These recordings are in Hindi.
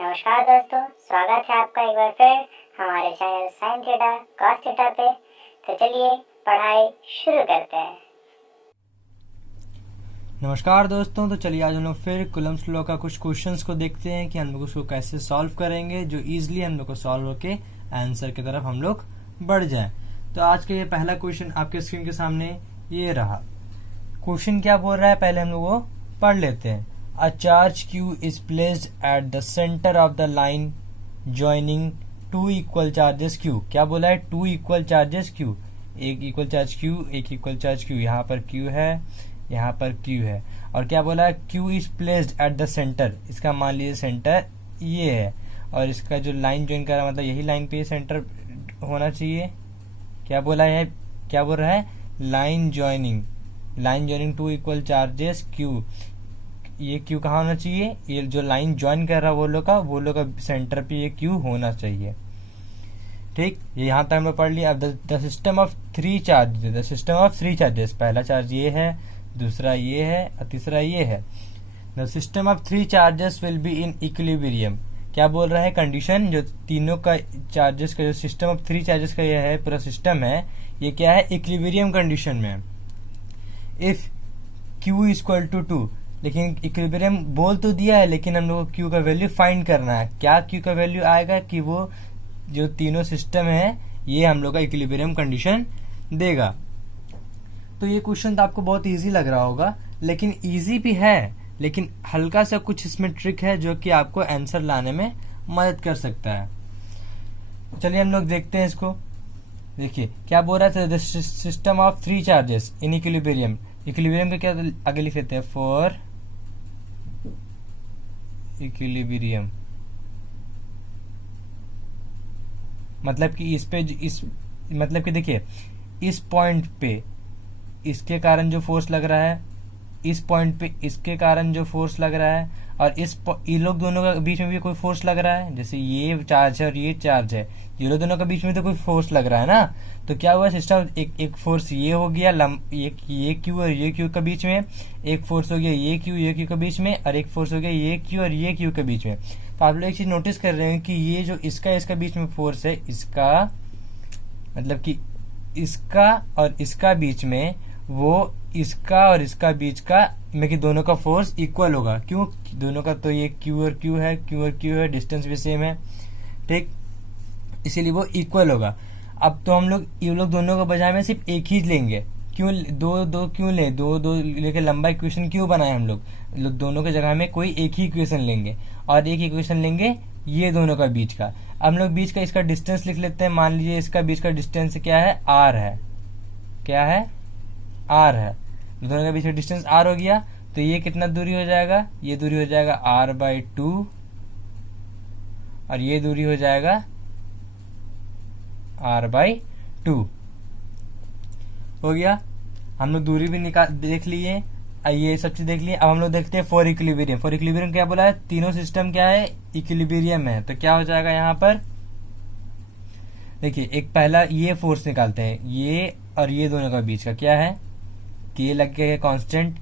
नमस्कार दोस्तों, स्वागत है आपका एक बार फिर हमारे channel sine theta cos theta पे। तो चलिए पढ़ाई शुरू करते हैं। नमस्कार दोस्तों, तो चलिए आज हम लोग फिर कूलम्ब्स लॉ का कुछ क्वेश्चंस को देखते हैं कि हम लोग उसको कैसे सॉल्व करेंगे जो इजीली हम लोग को सॉल्व होके आंसर की तरफ हम लोग बढ़ जाएं। तो आज का ये पहला क्वेश्चन आपके स्क्रीन के सामने ये रहा। क्वेश्चन क्या बोल रहा है पहले हम लोग वो पढ़ लेते हैं। A charge Q is placed at the center of the line joining two equal charges Q। क्या बोला है? टू इक्वल चार्जेस Q, एक इक्वल चार्ज Q, एक इक्वल चार्ज Q। यहाँ पर Q है, यहाँ पर Q है। और क्या बोला है? Q is placed at the center। इसका मान लीजिए सेंटर ये है और इसका जो लाइन ज्वाइन कर रहा है मतलब यही लाइन पे सेंटर होना चाहिए। क्या बोला है? क्या बोल रहा है? Line joining two equal charges Q। ये Q कहाँ होना चाहिए? ये जो लाइन ज्वाइन कर रहा है वो लोग का सेंटर पे ये Q होना चाहिए। ठीक, ये यहाँ तक हमने पढ़ लिया। अब the system of three charges, पहला चार्ज ये है, दूसरा ये है और तीसरा ये है। The system of three charges will be in equilibrium. क्या बोल रहा है? कंडीशन जो तीनों का चार्जेस का जो सिस्टम ऑफ थ्री चार्जेस का ये है पूरा सिस्टम है, ये क्या है? इक्विलिब्रियम कंडीशन में। इफ Q इक्वल टू 2, लेकिन इक्विलिब्रियम बोल तो दिया है लेकिन हम लोग को Q का वैल्यू फाइंड करना है। क्या Q का वैल्यू आएगा कि वो जो तीनों सिस्टम है ये हम लोग का इक्विलिब्रियम कंडीशन देगा। तो ये क्वेश्चन तो आपको बहुत इजी लग रहा होगा, लेकिन इजी भी है, लेकिन हल्का सा कुछ इसमें ट्रिक है जो कि आपको आंसर लाने में मदद कर सकता है। चलिए हम लोग देखते हैं इसको। देखिए क्या बोल रहा था, the system of three charges in equilibrium. Equilibrium का क्या आगे लिख लेते हैं? फॉर इक्विलिब्रियम, मतलब कि मतलब कि देखिए इस पॉइंट पे इसके कारण जो फोर्स लग रहा है, इस पॉइंट पे इसके कारण जो फोर्स लग रहा है, और ये लोग दोनों का बीच में भी कोई फोर्स लग रहा है। जैसे ये चार्ज है और ये चार्ज है, ये लोग दोनों के बीच में तो कोई फोर्स लग रहा है ना। तो क्या हुआ सिस्टम, एक फोर्स ये हो गया ये Q और ये Q के बीच में, एक फोर्स हो गया ये Q के बीच में, और एक फोर्स हो गया ये Q और ये Q के बीच में। तो आप लोग एक चीज नोटिस कर रहे हैं कि ये जो इसका बीच में फोर्स है, इसका मतलब कि इसका और इसका बीच में, वो इसका और इसका बीच का में कि दोनों का फोर्स इक्वल होगा। क्यों? दोनों का तो ये Q और Q है, डिस्टेंस भी सेम है। ठीक, इसीलिए वो इक्वल होगा। अब तो हम लोग ये लोग दोनों का बजाय में सिर्फ एक ही लेंगे। क्यों दो क्यों ले? दो लेके लंबा इक्वेशन क्यों बनाए हम लोग? दोनों के जगह में कोई एक ही इक्वेशन लेंगे और एक इक्वेशन लेंगे ये दोनों का बीच का। हम लोग बीच का इसका डिस्टेंस लिख लेते हैं। मान लीजिए इसका बीच का डिस्टेंस क्या है? R है। क्या है? R है। दोनों के बीच में डिस्टेंस R हो गया, तो ये कितना दूरी हो जाएगा? ये दूरी हो जाएगा R/2 और ये दूरी हो जाएगा R/2 हो गया। हम लोग दूरी भी देख लिए, ये सब चीज देख लिए। अब हम लोग देखते हैं फॉर इक्विलिब्रियम। फॉर इक्विलिब्रियम क्या बोला है? तीनों सिस्टम क्या है? इक्विलिब्रियम है। तो क्या हो जाएगा यहाँ पर? देखिए एक पहला ये फोर्स निकालते हैं, ये और ये दोनों का बीच का क्या है? कि ये लग गया कांस्टेंट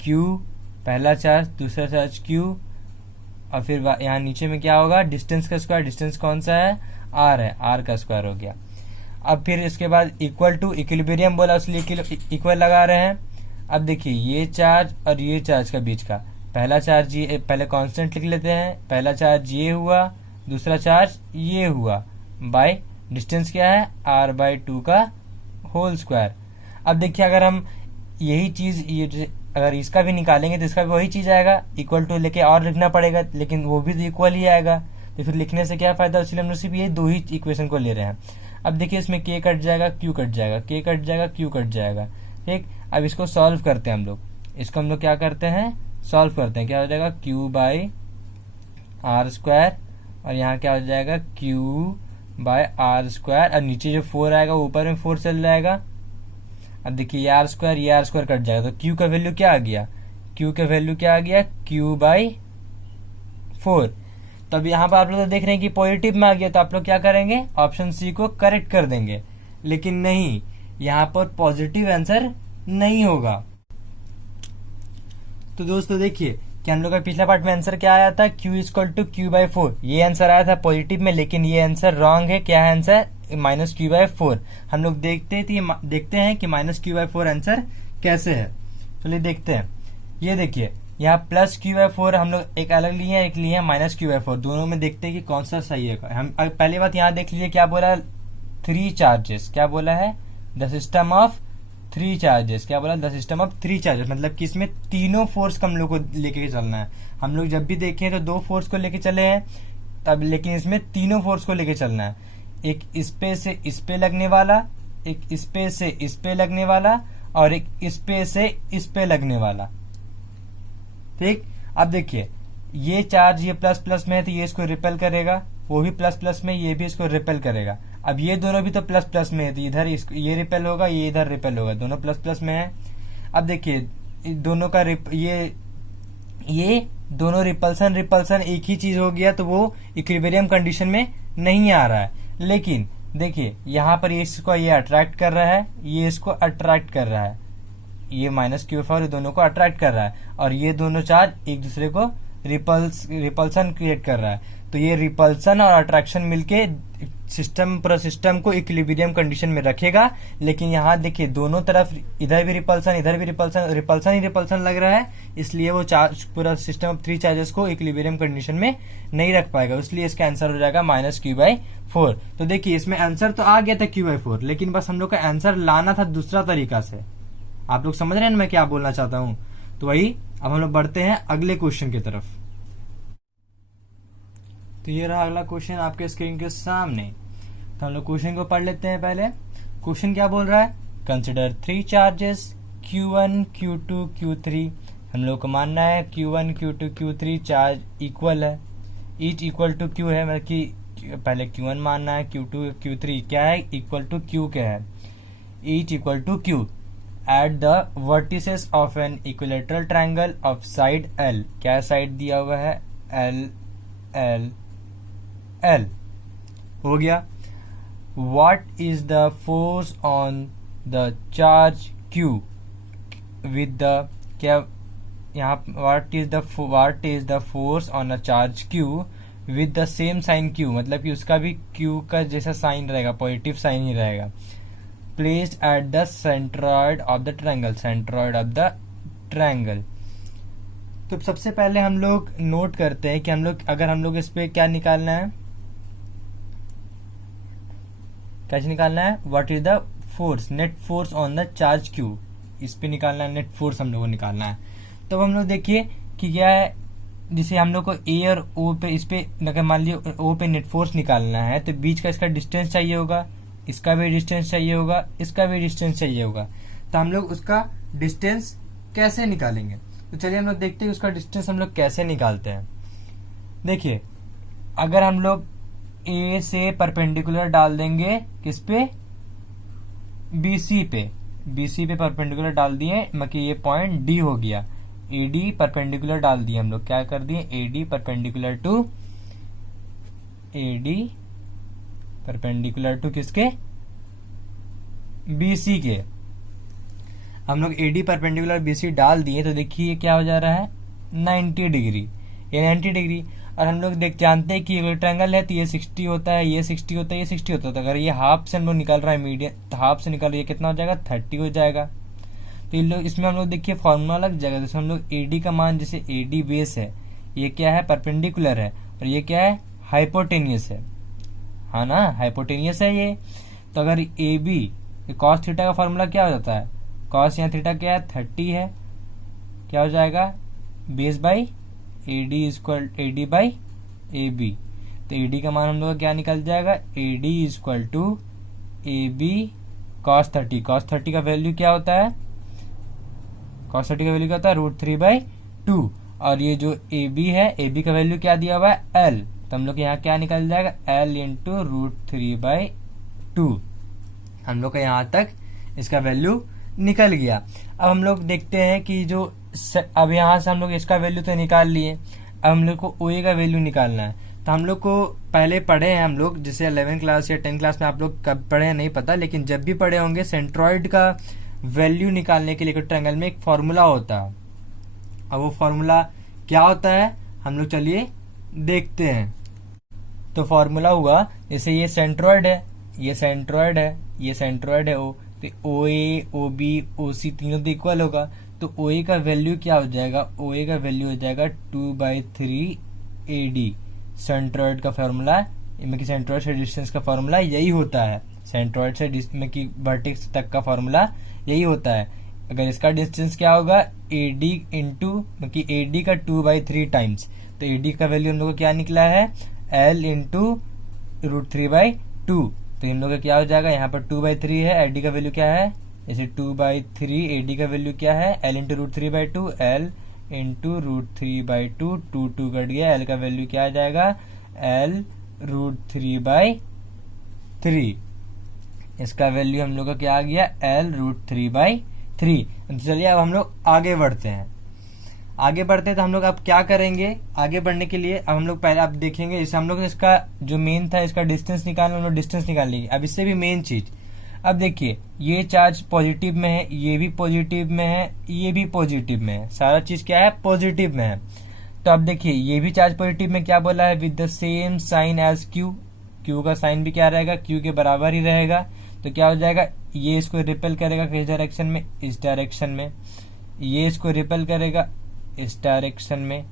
Q, पहला चार्ज, दूसरा चार्ज Q, और फिर यहाँ नीचे में क्या होगा? डिस्टेंस का स्क्वायर। डिस्टेंस कौन सा है? R है, R का स्क्वायर हो गया। अब फिर इसके बाद इक्वल टू, इक्विलिब्रियम बोला इसलिए इक्वल लगा रहे हैं। अब देखिए ये चार्ज और ये चार्ज का बीच का पहला चार्ज, ये पहले कांस्टेंट लिख लेते हैं। पहला चार्ज ये हुआ, दूसरा चार्ज ये हुआ, बाय डिस्टेंस क्या है? R/2 का होल स्क्वायर। अब देखिए अगर हम यही चीज ये अगर इसका भी निकालेंगे तो इसका भी वही चीज आएगा। इक्वल टू लेके और लिखना पड़ेगा, लेकिन वो भी तो इक्वल ही आएगा, तो फिर लिखने से क्या फायदा? इसलिए हम लोग सिर्फ ये दो ही इक्वेशन को ले रहे हैं। अब देखिए इसमें K कट जाएगा, Q कट जाएगा, K कट जाएगा, Q कट जाएगा। ठीक, अब इसको सॉल्व करते हैं हम लोग। इसको हम लोग क्या करते हैं? सॉल्व करते हैं। क्या हो जाएगा? Q/R², और यहाँ क्या हो जाएगा? Q/R², और नीचे जो 4 आएगा ऊपर में 4 चल जाएगा। अब देखिए ये R² कट जाएगा, तो Q का वैल्यू क्या आ गया? Q का वैल्यू क्या आ गया? Q/4। तब यहाँ पर आप लोग देख रहे हैं कि पॉजिटिव में आ गया, तो आप लोग क्या करेंगे? ऑप्शन सी को करेक्ट कर देंगे। लेकिन नहीं, यहाँ पर पॉजिटिव आंसर नहीं होगा। तो दोस्तों देखिए कि हम लोग का पिछला पार्ट में आंसर क्या आया था, q इक्वल टू Q/4, ये आंसर आया था पॉजिटिव में, लेकिन ये आंसर रॉन्ग है। क्या है आंसर, -Q/4। हम लोग देखते हैं कि -Q/4 आंसर कैसे है। चलिए देखते हैं। ये देखिए यहाँ +Q/4 हम लोग एक अलग लिए हैं, एक लिए हैं -Q/4, दोनों में देखते हैं कि कौन सा सही है। हम पहली बात यहाँ देख लीजिए क्या बोला, 3 चार्जेस, क्या बोला है, द सिस्टम ऑफ 3 चार्जेस, क्या बोला, द सिस्टम ऑफ 3 चार्जेस, मतलब कि इसमें तीनों फोर्स को हम लोग को लेके चलना है। हम लोग जब भी देखें तो 2 फोर्स को लेके चले हैं तब, लेकिन इसमें तीनों फोर्स को लेके चलना है। एक इस पे से इस पे लगने वाला, एक इस पे से इस पे लगने वाला, और एक इस पे से इस पे लगने वाला। ठीक, अब देखिए ये चार्ज ये प्लस प्लस में है तो ये इसको रिपेल करेगा, वो भी प्लस प्लस में, ये भी इसको रिपेल करेगा। अब ये दोनों भी तो प्लस प्लस में है तो इधर ये रिपेल होगा, ये इधर रिपेल होगा, दोनों प्लस प्लस में है। अब देखिए दोनों का ये दोनों रिपल्सन एक ही चीज हो गया, तो वो इक्विलिब्रियम कंडीशन में नहीं आ रहा है। लेकिन देखिए यहाँ पर ये इसको ये अट्रैक्ट कर रहा है, ये इसको अट्रैक्ट कर रहा है, ये -Q/4 दोनों को अट्रैक्ट कर रहा है, और ये दोनों चार्ज एक दूसरे को रिपल्सन क्रिएट कर रहा है। तो ये रिपल्सन और अट्रैक्शन मिलके पूरा सिस्टम को इक्विलिब्रियम कंडीशन में रखेगा। लेकिन यहाँ देखिए दोनों तरफ इधर भी रिपल्सन, इधर भी रिपल्सन ही रिपल्सन लग रहा है, इसलिए वो चार्ज पूरा सिस्टम ऑफ 3 चार्जेस को इक्विलिब्रियम कंडीशन में नहीं रख पाएगा, इसलिए इसका आंसर हो जाएगा -Q/4। तो देखिए इसमें आंसर तो आ गया था Q/4, लेकिन बस हम लोग का आंसर लाना था दूसरा तरीका से। आप लोग समझ रहे हैं मैं क्या बोलना चाहता हूं। तो वही अब हम लोग बढ़ते हैं अगले क्वेश्चन की तरफ। तो ये रहा अगला क्वेश्चन आपके स्क्रीन के सामने। तो हम लोग क्वेश्चन को पढ़ लेते हैं। पहले क्वेश्चन क्या बोल रहा है, consider 3 charges Q1, Q2, Q3। हम लोग को मानना है Q1, Q2, Q3 charge equal है, ईच इक्वल टू Q है, मतलब कि पहले Q1 मानना है, Q2, Q3 क्या है, इक्वल टू Q क्या है, each equal to Q at the vertices of an equilateral triangle of side L। क्या साइड दिया हुआ है, L L L हो गया। What is the force on the charge Q with the, क्या यहाँ what is the force on a charge Q with the same sign Q, मतलब कि उसका भी Q का जैसा साइन रहेगा, पॉजिटिव साइन ही रहेगा। Placed at the centroid of the triangle, centroid of the triangle। तो सबसे पहले हम लोग नोट करते हैं कि अगर हम लोग इस पे क्या निकालना है, कैसे निकालना है, what is the force, net force on the charge Q, इस पे निकालना है, नेट फोर्स हम लोग को निकालना है। तो हम लोग देखिए कि क्या है, जिसे हम लोग को A और O पे, इस पे अगर मान लीजिए O पे नेट फोर्स निकालना है तो बीच का इसका डिस्टेंस चाहिए होगा, इसका भी डिस्टेंस चाहिए होगा, इसका भी डिस्टेंस चाहिए होगा। तो हम लोग उसका डिस्टेंस कैसे निकालेंगे, तो चलिए हम लोग देखते हैं उसका डिस्टेंस हम लोग कैसे निकालते हैं। देखिए अगर हम लोग A से परपेंडिकुलर डाल देंगे किस पे, BC पे परपेंडिकुलर डाल दिए, मतलब ये पॉइंट D हो गया, AD परपेंडिकुलर डाल दिए हम लोग, क्या कर दिए, AD परपेंडिकुलर टू किसके, BC के। हम लोग AD परपेंडिकुलर BC डाल दिए तो देखिए क्या हो जा रहा है, 90 डिग्री, ये 90 डिग्री। और हम लोग जानते हैं कि अगर ट्रायंगल है तो ये 60 होता है, ये 60 होता है, ये 60 होता है। अगर ये हाफ से हम लोग निकल रहा है मीडियम, तो हाफ से निकल रहा है, कितना हो जाएगा, 30 हो जाएगा। तो इन लोग इसमें हम लोग देखिए फॉर्मूला लग जाएगा। जैसे हम लोग AD का मान, जैसे AD बेस है, ये क्या है, परपेंडिकुलर है, और ये क्या है, हाइपोटेनियस है, हाँ ना, हाइपोटेनियस है ये। तो अगर AB कॉस थीटा का फॉर्मूला क्या हो जाता है, कॉस यहाँ थीटा क्या है, 30 है, क्या हो जाएगा, base by AD by AB। तो AD का मान हम लोग का क्या निकल जाएगा, AD equal to AB cos 30। Cos 30 का वैल्यू क्या होता है, कॉस 30 का वैल्यू क्या होता है, √3/2। और ये जो AB है, AB का वैल्यू क्या दिया हुआ है, L। तो हम लोग यहाँ क्या निकल जाएगा, L इंटू √3/2। हम लोग का यहाँ तक इसका वैल्यू निकल गया। अब हम लोग देखते हैं कि जो अब यहाँ से हम लोग इसका वैल्यू तो निकाल लिए, अब हम लोग को OA का वैल्यू निकालना है। तो हम लोग को पहले पढ़े हैं हम लोग, जैसे 11 क्लास या 10 क्लास में आप लोग कब पढ़े हैं नहीं पता, लेकिन जब भी पढ़े होंगे सेंट्रॉइड का वैल्यू निकालने के लिए ट्रायंगल में एक फॉर्मूला होता है। अब वो फॉर्मूला क्या होता है हम लोग चलिए देखते हैं। तो फॉर्मूला हुआ, जैसे ये सेंट्रॉइड है, ये सेंट्रॉइड है, ये सेंट्रॉइड है ओ, तो ओ ए, ओ बी, ओ सी तीनों तो इक्वल होगा। तो ओ ए का वैल्यू क्या हो जाएगा, ओ ए का वैल्यू हो जाएगा 2/3 AD। सेंट्रॉइड का फॉर्मूला में कि सेंट्रॉइड से डिस्टेंस का फॉर्मूला यही होता है, सेंट्रॉइड से में कि वर्टेक्स तक का फॉर्मूला यही होता है। अगर इसका डिस्टेंस क्या होगा, AD इंटू कि AD का 2/3 टाइम्स, तो AD का वैल्यू हम लोग को क्या निकला है, L इंटू √3/2। तो इन लोगों का क्या हो जाएगा, यहाँ पर 2/3 है, AD का वैल्यू क्या है, जैसे 2/3 AD का वैल्यू क्या है, L into √3/2, L into √3/2, 2 cut गया, L का वैल्यू क्या आ जाएगा, L √3/3। इसका वैल्यू हम लोग का क्या आ गया, L √3/3। तो चलिए अब हम लोग आगे बढ़ते हैं। आगे बढ़ते हैं तो हम लोग अब क्या करेंगे, आगे बढ़ने के लिए अब हम लोग पहले अब देखेंगे, जैसे हम लोग इसका जो मेन था इसका डिस्टेंस निकालना, हम लोग डिस्टेंस निकाल लेंगे। अब इससे भी मेन चीज, अब देखिए ये चार्ज पॉजिटिव में है, ये भी पॉजिटिव में है, ये भी पॉजिटिव में है, सारा चीज क्या है, पॉजिटिव में है। तो अब देखिए ये भी चार्ज पॉजिटिव में क्या बोला है, with the same sign as Q, Q का साइन भी क्या रहेगा, क्यू के बराबर ही रहेगा। तो क्या हो जाएगा, ये इसको रिपेल करेगा किस डायरेक्शन में, इस डायरेक्शन में, ये इसको रिपेल करेगा इस डायरेक्शन में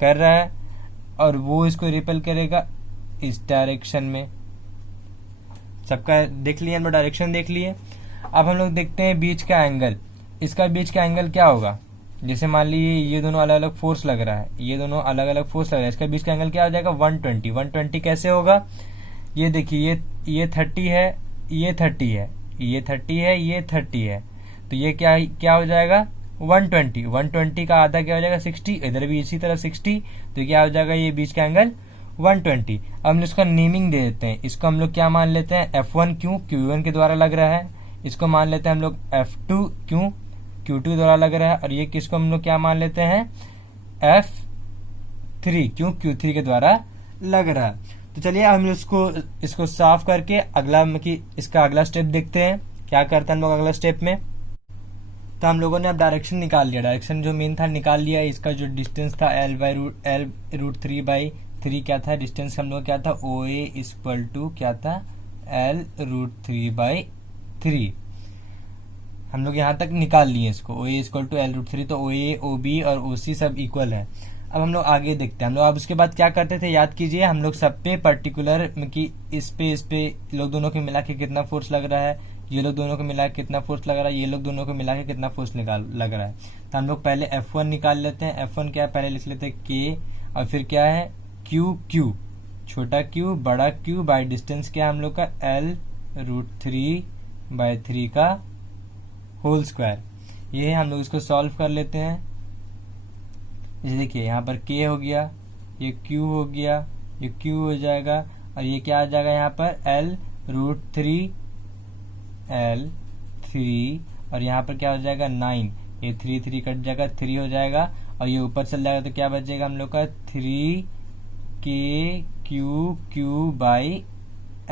कर रहा है, और वो इसको रिपेल करेगा इस डायरेक्शन में। सबका देख लिए हम लोग, डायरेक्शन देख लिए। अब हम लोग देखते हैं बीच का एंगल, इसका बीच का एंगल क्या होगा, जैसे मान लीजिए ये दोनों अलग अलग फोर्स लग रहा है, ये दोनों अलग अलग फोर्स लग रहा है, इसका बीच का एंगल क्या हो जाएगा, 120। 120 कैसे होगा, ये देखिए ये 30 है, ये 30 है, ये 30 है, ये 30 है, तो ये क्या हो जाएगा 120। 120 का आधा क्या हो जाएगा 60, इधर भी इसी तरह 60, तो क्या हो जाएगा ये बीच का एंगल 120। अब हम इसका नेमिंग दे देते हैं, इसको हम लोग क्या मान लेते हैं, F1 क्यों, Q1 के द्वारा लग रहा है, इसको मान लेते हैं हम लोग F2 क्यों, Q2 के द्वारा लग रहा है, और ये किसको हम लोग क्या मान लेते हैं, F3 क्यों, Q3 के द्वारा लग रहा है। तो चलिए हम इसको साफ करके अगला इसका अगला स्टेप देखते हैं, क्या करते हैं हम लोग अगला स्टेप में। तो हम लोगों ने अब डायरेक्शन निकाल लिया, डायरेक्शन जो मेन था निकाल लिया, इसका जो डिस्टेंस था L√3/3 क्या था, डिस्टेंस हम लोग क्या था, OA इक्वल टू क्या था, L√3/3। हम लोग यहाँ तक निकाल लिए इसको, OA इक्वल टू L√3, तो OA, OB और OC सब इक्वल है। अब हम लोग आगे देखते हैं, हम लोग अब उसके बाद क्या करते थे, याद कीजिए, हम लोग सब पे पर्टिकुलर कि इस पे लोग दोनों के मिला के कितना फोर्स लग रहा है, ये लोग दोनों को मिला के कितना फोर्स लग रहा है, ये लोग दोनों को मिला के कितना फोर्स लग रहा है। तो हम लोग पहले F1 निकाल लेते हैं। F1 क्या है, पहले लिख लेते हैं K, और फिर क्या है Q, छोटा q बड़ा Q बाय डिस्टेंस क्या है हम लोग का L√3/3 का होल स्क्वायर। ये हम लोग इसको सॉल्व कर लेते हैं। जैसे देखिए यहाँ पर K हो गया, ये Q हो गया, ये Q हो जाएगा, और ये क्या आ जाएगा यहाँ पर L√3 और यहाँ पर क्या हो जाएगा 9, ये 3 कट जाएगा, 3 हो जाएगा, और ये ऊपर चल जाएगा, तो क्या बचेगा हम लोग का 3KQ बाई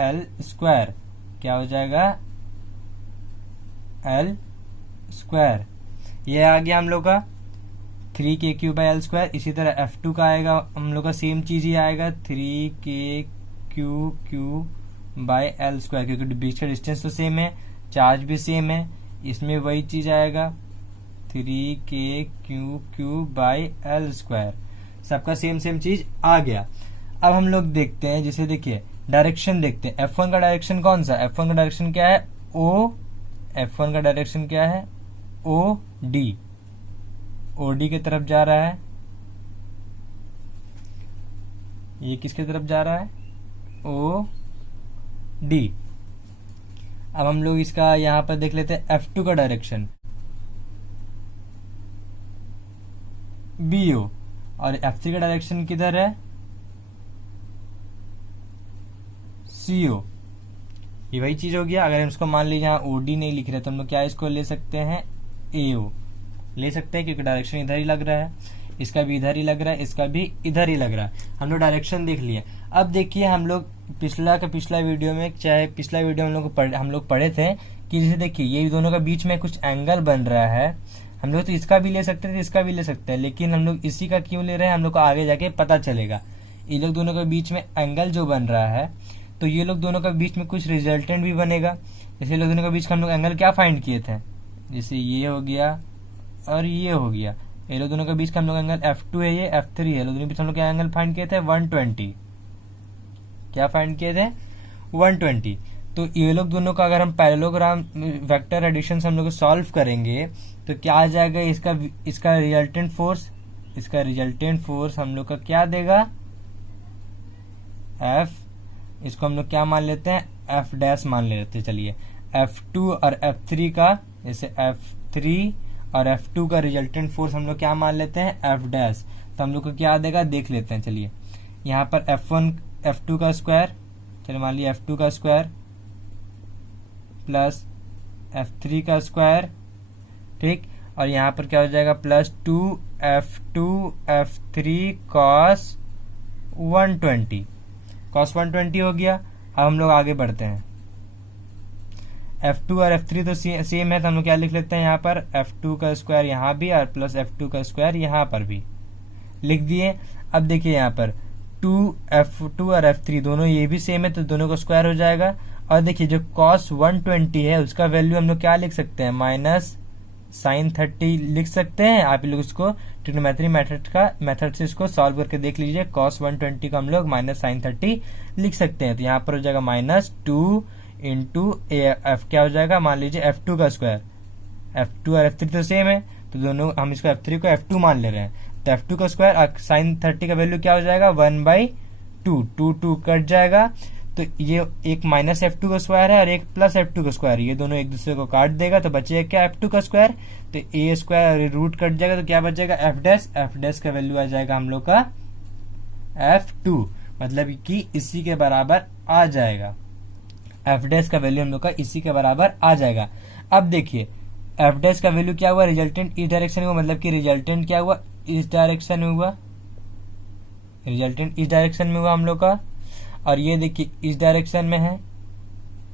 L स्क्वायर, क्या हो जाएगा L स्क्वायर। ये आ गया हम लोग का 3KQ बाई L स्क्वायर। इसी तरह F2 का आएगा हम लोग का सेम चीज ही आएगा 3KQ बाई L स्क्वायर, क्योंकि बीच का डिस्टेंस तो सेम है, चार्ज भी सेम है, इसमें वही चीज आएगा 3KQ बाई L स्क्वायर। सबका सेम चीज आ गया। अब हम लोग देखते हैं, जैसे देखिए डायरेक्शन देखते हैं, F1 का डायरेक्शन कौन सा, F1 का डायरेक्शन क्या है F1 का डायरेक्शन क्या है OD की तरफ जा रहा है। ये किसके तरफ जा रहा है OD। अब हम लोग इसका यहां पर देख लेते हैं F2 का डायरेक्शन BO, और F3 का डायरेक्शन किधर है CO। ये वही चीज हो गया। अगर हम इसको मान लीजिए यहाँ OD नहीं लिख रहे तो हम लोग क्या इसको ले सकते हैं AO ले सकते हैं, क्योंकि डायरेक्शन इधर ही लग रहा है, इसका भी इधर ही लग रहा है, इसका भी इधर ही लग रहा है। हम लोग डायरेक्शन देख लिए। अब देखिए हम लोग पिछला वीडियो में, चाहे पिछला वीडियो हम लोग पढ़े थे कि जैसे देखिए ये दोनों का बीच में कुछ एंगल बन रहा है, हम लोग तो इसका भी ले सकते थे, इसका भी ले सकते हैं, लेकिन हम लोग इसी का क्यों ले रहे हैं हम लोग को आगे जाके पता चलेगा। ये लोग दोनों के बीच में एंगल जो बन रहा है, तो ये लोग दोनों के बीच में कुछ रिजल्टेंट भी बनेगा। जैसे लोग दोनों के बीच का हम लोग एंगल क्या फाइंड किए थे, जैसे ये हो गया और ये हो गया, ये लोग दोनों के बीच का हम लोग एंगल F2 है, ये F3 है, लोग दोनों के बीच हम लोग क्या एंगल फाइंड किए थे 120, क्या फाइंड किए थे 120। तो ये लोग दोनों का अगर हम पैरेललोग्राम वेक्टर एडिशन से हम लोग सॉल्व करेंगे तो क्या आ जाएगा, इसका रिजल्टेंट फोर्स, इसका रिजल्टेंट फोर्स हम लोग का क्या देगा F, इसको हम लोग क्या मान लेते हैं F डैश मान लेते हैं। चलिए F2 और F3 का, जैसे F3 और F2 का रिजल्टेंट फोर्स हम लोग क्या मान लेते हैं F डैश, तो हम लोग को क्या देगा देख लेते हैं। चलिए यहाँ पर F1 F2 का स्क्वायर, चलिए मान लिया F2 का स्क्वायर प्लस F3 का स्क्वायर, ठीक, और यहाँ पर क्या हो जाएगा प्लस 2F2 F3 cos 120 हो गया। अब हम लोग आगे बढ़ते हैं, F2 और F3 तो सेम है, तो हम लोग क्या लिख लेते हैं यहाँ पर F2 का स्क्वायर यहाँ भी और प्लस F2 का स्क्वायर यहाँ पर भी लिख दिए। अब देखिए यहाँ पर 2F2 और F3 दोनों ये भी सेम है, तो दोनों का स्क्वायर हो जाएगा। और देखिए जो cos 120 है उसका वैल्यू हम लोग क्या लिख सकते हैं माइनस sin 30 लिख सकते हैं। आप लोग इसको ट्रिग्नोमेट्री मेथड से इसको सॉल्व करके देख लीजिए, cos 120 को हम लोग माइनस sin 30 लिख सकते हैं। तो यहाँ पर हो जाएगा माइनस 2 इंटू एफ, क्या हो जाएगा मान लीजिए F2 का स्क्वायर, F2 और F3 तो सेम है, तो दोनों हम इसको F3 को F2 मान ले रहे हैं, तो F2 का स्क्वायर और sin 30 का वैल्यू क्या हो जाएगा 1/2, 2 कट जाएगा। तो ये एक माइनस F2 का स्क्वायर है और एक प्लस F2 का स्क्वायर, ये दोनों एक दूसरे को काट देगा, तो बचेगा क्या F2 का स्क्वायर, तो a स्क्वायर और रूट कट जाएगा, तो क्या बचेगा F डैश का वैल्यू आ जाएगा हम लोग का F2, मतलब कि इसी के बराबर आ जाएगा, F डैश का वैल्यू हम लोग का इसी के बराबर आ जाएगा। अब देखिए F डैश का वैल्यू क्या हुआ, रिजल्टेंट इस डायरेक्शन में हुआ, मतलब कि रिजल्टेंट क्या हुआ इस डायरेक्शन में हुआ, रिजल्टेंट इस डायरेक्शन में हुआ हम लोग का, और ये देखिए इस डायरेक्शन में है,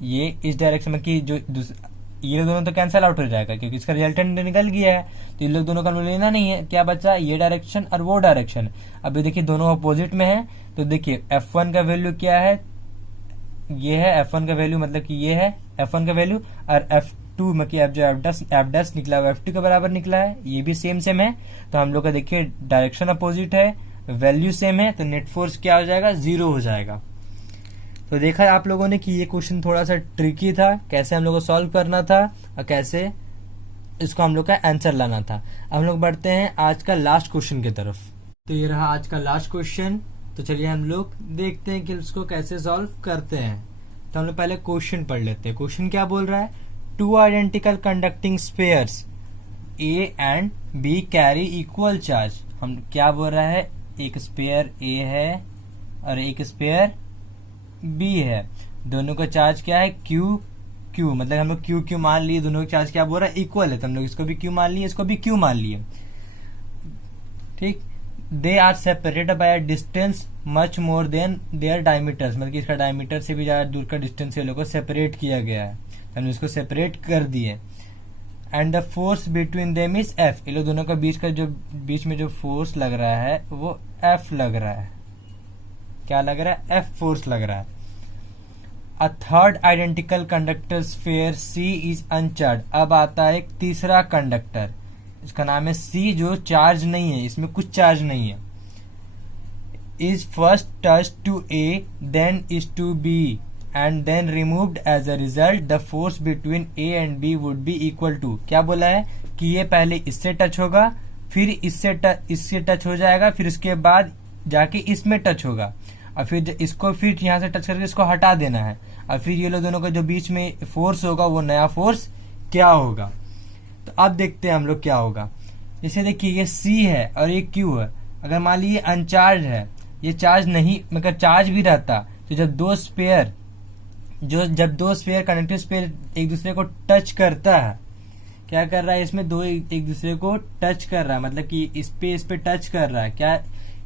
ये इस डायरेक्शन में, कि जो ये दोनों तो कैंसिल आउट हो जाएगा क्योंकि इसका रिजल्टेंट निकल गया है, तो इन लोग दोनों का लेना नहीं है, क्या बचा ये डायरेक्शन और वो डायरेक्शन। अभी देखिए दोनों अपोजिट में है, तो देखिए F1 का वैल्यू क्या है, ये है F1 का वैल्यू, मतलब कि ये है F1 का वैल्यू, और F2 में कि जो F डैश निकला है F2 के बराबर निकला है, ये भी सेम है, तो हम लोग का देखिए डायरेक्शन अपोजिट है, वैल्यू सेम है, तो नेट फोर्स क्या हो जाएगा 0 हो जाएगा। तो देखा आप लोगों ने कि ये क्वेश्चन थोड़ा सा ट्रिकी था, कैसे हम लोग को सॉल्व करना था और कैसे इसको हम लोग का आंसर लाना था। अब हम लोग बढ़ते हैं आज का लास्ट क्वेश्चन की तरफ। तो ये रहा आज का लास्ट क्वेश्चन, तो चलिए हम लोग देखते हैं कि इसको कैसे सॉल्व करते हैं। तो हम लोग पहले क्वेश्चन पढ़ लेते हैं। क्वेश्चन क्या बोल रहा है, 2 identical conducting spheres A and B carry equal charge. हम क्या बोल रहा है, एक स्पेयर A है और एक स्पेयर B है, दोनों का चार्ज क्या है Q, मतलब हम लोग Q मान लिए, दोनों का चार्ज क्या बोल रहा है इक्वल है, तो हम लोग इसको भी Q मान लिए, इसको भी Q मान लिए, ठीक। They are separated by a distance much more than their diameters, मतलब कि इसका डायमीटर से भी ज्यादा दूर का डिस्टेंस ये लोग को सेपरेट किया गया है, तो हमने इसको सेपरेट कर दिए। And the force between them is F, ये लोग दोनों का बीच में जो फोर्स लग रहा है वो F लग रहा है, क्या लग रहा है F फोर्स लग रहा है। A third identical conductor sphere C is अनचार्ज। अब आता है एक तीसरा कंडक्टर, इसका नाम है C, जो चार्ज नहीं है, इसमें कुछ चार्ज नहीं है। Is first touch to A then is to B and then removed as a result the force between A and B would be equal to. क्या बोला है कि ये पहले इससे टच होगा, फिर इससे टच हो जाएगा, फिर उसके बाद जाके इसमें टच होगा, और फिर इसको फिर यहाँ से टच करके इसको हटा देना है, और फिर ये लोग दोनों का जो बीच में फोर्स होगा वो नया फोर्स क्या होगा। तो अब देखते हैं हम लोग क्या होगा। जैसे देखिए ये C है और ये Q है, अगर मान लीजिए अनचार्ज है, ये चार्ज नहीं, मगर चार्ज भी रहता, तो जब दो स्पेयर कंडक्टिव स्पेयर एक दूसरे को टच करता है, क्या कर रहा है इसमें दो एक दूसरे को टच कर रहा है, मतलब कि इस पे टच कर रहा है, क्या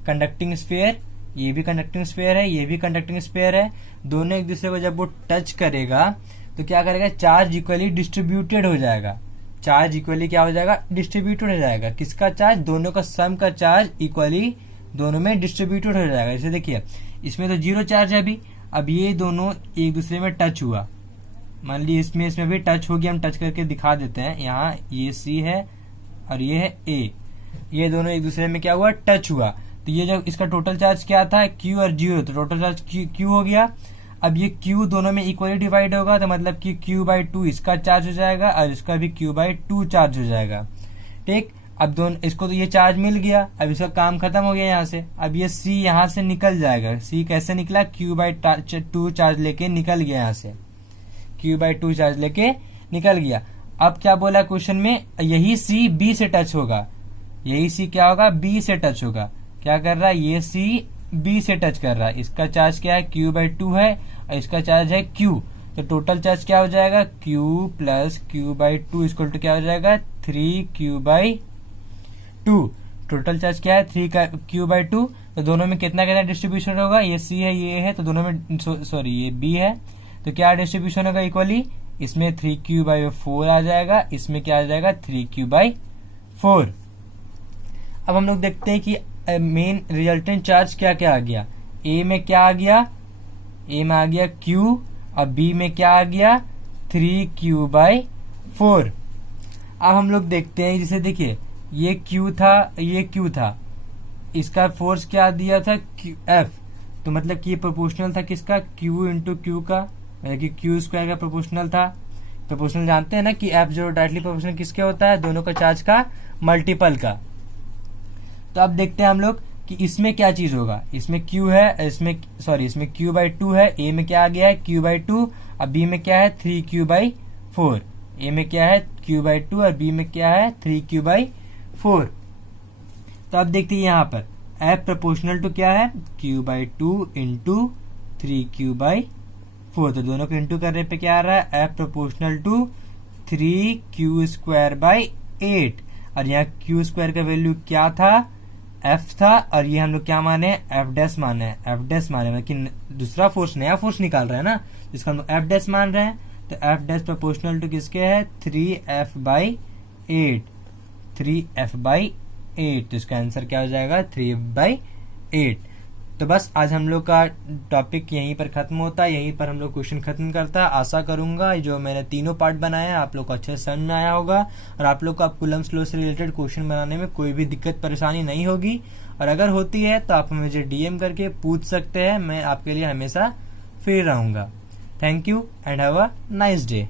कंडक्टिंग स्पेयर, ये भी कंडक्टिंग स्पेयर है, ये भी कंडक्टिंग स्पेयर है, दोनों एक दूसरे को जब वो टच करेगा तो क्या करेगा चार्ज इक्वली डिस्ट्रीब्यूटेड हो जाएगा, चार्ज इक्वली क्या हो जाएगा, डिस्ट्रीब्यूटेड हो जाएगा। किसका चार्ज, दोनों का सम का चार्ज इक्वली दोनों में डिस्ट्रीब्यूटेड हो जाएगा। जैसे देखिए इसमें तो 0 चार्ज है अभी, अब ये दोनों एक दूसरे में टच हुआ, मान ली इसमें भी टच होगी, हम टच करके दिखा देते हैं। यहाँ ये C है और ये है A, ये दोनों एक दूसरे में क्या हुआ, टच हुआ। तो ये जो इसका टोटल चार्ज क्या था, Q और 0, तो टोटल चार्ज Q हो गया। अब ये Q दोनों में इक्वली डिवाइड होगा, तो मतलब कि Q/2 इसका चार्ज हो जाएगा और इसका भी Q/2 चार्ज हो जाएगा। ठीक, अब दोनों इसको तो ये चार्ज मिल गया, अब इसका काम खत्म हो गया यहाँ से। अब ये C यहाँ से निकल जाएगा। C कैसे निकला, Q/2 चार्ज लेके निकल गया, यहाँ से Q/2 चार्ज लेके निकल गया। अब क्या बोला क्वेश्चन में, यही C B से टच होगा, यही C क्या होगा, B से टच होगा। क्या कर रहा है, ये C B से टच कर रहा है। इसका चार्ज क्या है, Q/2 है और इसका चार्ज है Q। तो टोटल चार्ज क्या हो जाएगा, Q plus Q/2 equal to क्या हो जाएगा, 3Q/2। टोटल चार्ज क्या है, 3Q/2। तो दोनों में कितना कितना डिस्ट्रीब्यूशन होगा, ये C है ये है, तो दोनों में सॉरी ये B है, तो क्या डिस्ट्रीब्यूशन होगा इक्वली, इसमें 3Q/4 आ जाएगा, इसमें क्या आ जाएगा 3Q/4। अब हम लोग देखते हैं कि मेन रिजल्टेंट चार्ज क्या क्या आ गया। A में क्या आ गया, A में आ गया Q और B में क्या आ गया 3Q/4। अब हम लोग देखते हैं, जैसे देखिए ये Q था, ये Q था, इसका फोर्स क्या दिया था F, तो मतलब कि ये प्रोपोर्शनल था किसका, Q इंटू Q का, मतलब कि Q² का प्रोपोर्शनल था। प्रोपोर्शनल जानते हैं ना कि F जो डायरेक्टली प्रोपोर्शनल किसके होता है, दोनों का चार्ज का मल्टीपल का। तो अब देखते हैं हम लोग कि इसमें क्या चीज होगा, इसमें Q है, इसमें Q/2 है, A में क्या आ गया है Q/2 और B में क्या है 3Q/4। A में क्या है Q/2 और B में क्या है 3Q/4। तो अब देखते हैं यहाँ पर F प्रोपोर्शनल टू क्या है, Q/2 इंटू 3Q/4। तो दोनों को इंटू करने पे क्या आ रहा है, F प्रोपोर्शनल टू 3Q² 8। और यहाँ Q² का वैल्यू क्या था, F था, और ये हम लोग क्या माने, F' माने, F' माने, मतलब कि दूसरा फोर्स, नया फोर्स निकाल रहे हैं ना, जिसको हम लोग F' मान रहे हैं। तो F' प्रोपोर्शनल टू किसके है, 3F/8, 3F/8। तो इसका आंसर क्या हो जाएगा, 3F/8। तो बस आज हम लोग का टॉपिक यहीं पर खत्म होता है, यहीं पर हम लोग क्वेश्चन खत्म करता है। आशा करूंगा जो मैंने तीनों पार्ट बनाए हैं आप लोग को अच्छे से समझ में आया होगा और आप लोग को अब कूलम्ब्स लॉ से रिलेटेड क्वेश्चन बनाने में कोई भी दिक्कत परेशानी नहीं होगी। और अगर होती है तो आप मुझे DM करके पूछ सकते हैं, मैं आपके लिए हमेशा फ्री रहूंगा। Thank you and have a nice day.